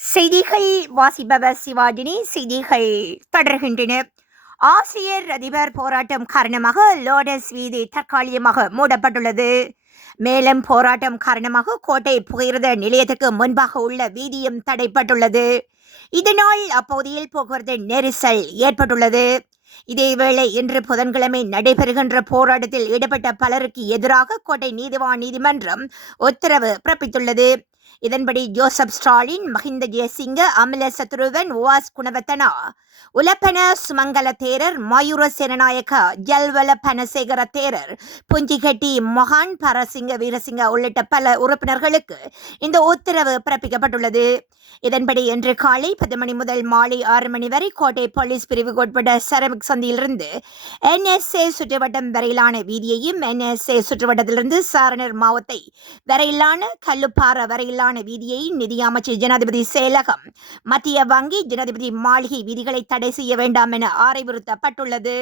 செய்திகள் வாசிப்பவர் சிவாஜினி. செய்திகள் தொடர்கின்றன. ஆசிரியர் அதிபர் போராட்டம் காரணமாக லோடஸ் வீதி தற்காலிகமாக மூடப்பட்டுள்ளது. மேலும் போராட்டம் காரணமாக கோட்டை புகையிரத நிலையத்துக்கு முன்பாக உள்ள வீதியும் தடைப்பட்டுள்ளது. இதனால் அப்பகுதியில் போக்குவரத்து நெரிசல் ஏற்பட்டுள்ளது. இதேவேளை இன்று புதன்கிழமை நடைபெறுகின்ற போராட்டத்தில் ஈடுபட்ட பலருக்கு எதிராக கோட்டை நீதிவான் நீதிமன்றம் உத்தரவு பிறப்பித்துள்ளது. இதன்படி ஜோசப் ஸ்டாலின், மஹிந்த ஜெயசிங்க, அமல சத்ருவன், வாஸ் குணவர்த்தனா, உலப்பன சுமங்கல தேரர், மயூர சேனநாயக்க, ஜல்வல பனசேகர தேரர், புஞ்சிகட்டி மொஹான், பரசிங்க வீரசிங்க உள்ளிட்ட பல உறுப்பினர்களுக்கு இந்த உத்தரவு பிறப்பிக்கப்பட்டுள்ளது. இதன்படி இன்று காலை 10 மணி முதல் மாலை 6 மணி வரை கோட்டை போலீஸ் பிரிவுக்கு உட்பட்ட சரமிக் சந்தியிலிருந்து NSA சுற்றுவட்டம் வரையிலான வீதியையும், NSA சுற்றுவட்டத்திலிருந்து சாரணர் மாவத்தை வரையிலான கல்லுப்பாறை வரையிலான வீதியை நிதி அமைச்சர் ஜனாதிபதி செயலகம், மத்திய வங்கி, ஜனாதிபதி மாளிகை வீதிகளை தடை செய்ய வேண்டாம் என அறிவுறுத்தப்பட்டுள்ளது.